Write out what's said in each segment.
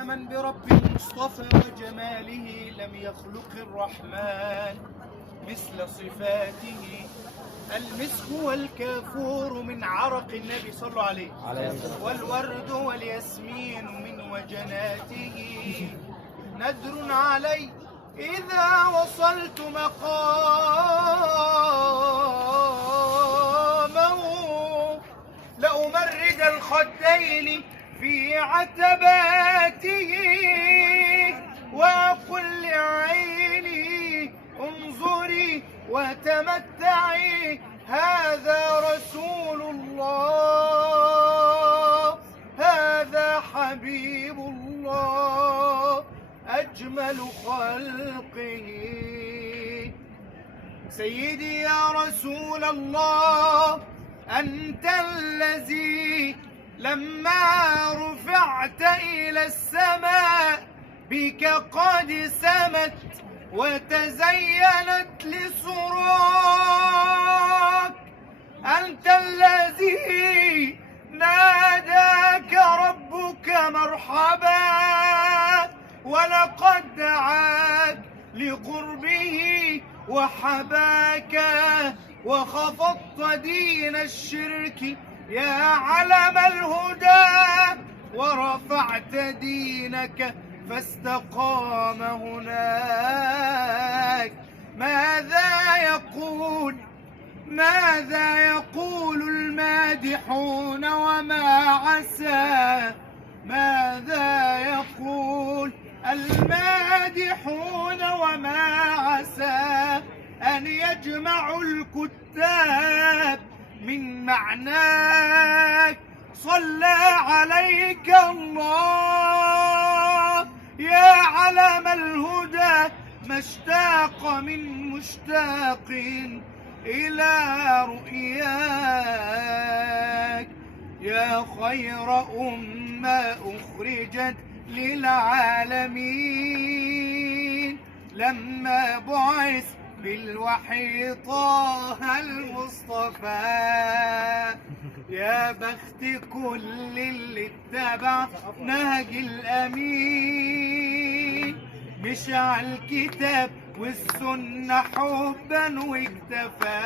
قسما برب المصطفى وجماله لم يخلق الرحمن مثل صفاته. المسك والكافور من عرق النبي صلوا عليه، والورد والياسمين من وجناته. ندر علي إذا وصلت مقامه لأمرد الخدين في عتباته، وأقل لعيني انظري وتمتعي هذا رسول الله، هذا حبيب الله أجمل خلقه. سيدي يا رسول الله، أنت الذي لما رفعت إلى السماء بك قد سمت وتزينت لسراك. أنت الذي ناداك ربك مرحبا، ولقد دعاك لقربه وحباك، وخفضت دين الشرك يا علم الهدى، ورفعت دينك فاستقام هناك. ماذا يقول المادحون وما عسى؟ ماذا يقول المادحون وما عسى أن يجمع الكتاب من معناك؟ صلى عليك الله يا علم الهدى، ما اشتاق من مشتاق إلى رؤياك. يا خير أمة أخرجت للعالمين، لما بعث بالوحي طه المصطفى. يا بخت كل اللي اتبع نهج الأمين، مشى الكتاب والسنة حبا واكتفى.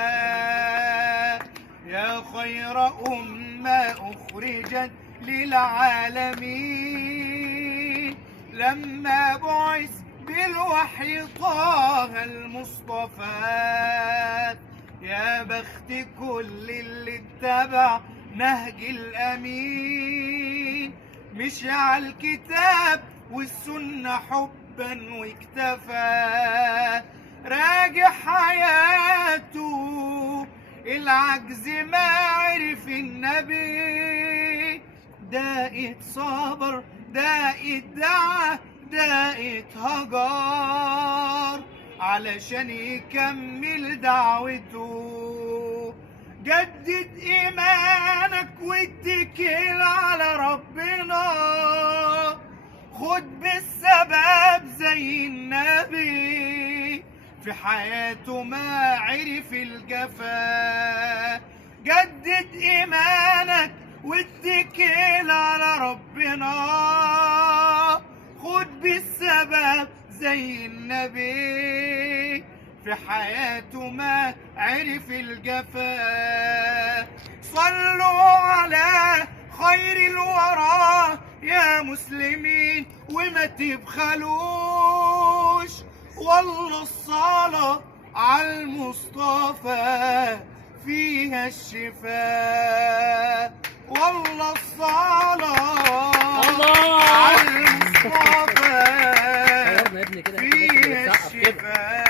يا خير أمة أخرجت للعالمين، لما بعث بالوحي طه المصطفى. يا بخت كل اللي اتبع نهج الأمين، مشى على الكتاب والسنة حبا واكتفى. راجع حياته العجز ما عرف النبي، دقت صبر دقت دعا دقت هجر علشان يكمل دعوته. جدد إيمانك واتكل على ربنا، خد بالسبب زي النبي في حياته ما عرف الجفا. جدد إيمانك واتكل على ربنا، خد بالسبب زي النبي في حياته ما عرف الجفا. صلوا على خير الورى يا مسلمين وما تبخلوش، والله الصلاة على المصطفى فيها الشفاء. والله الصلاة على المصطفى فيها الشفاء.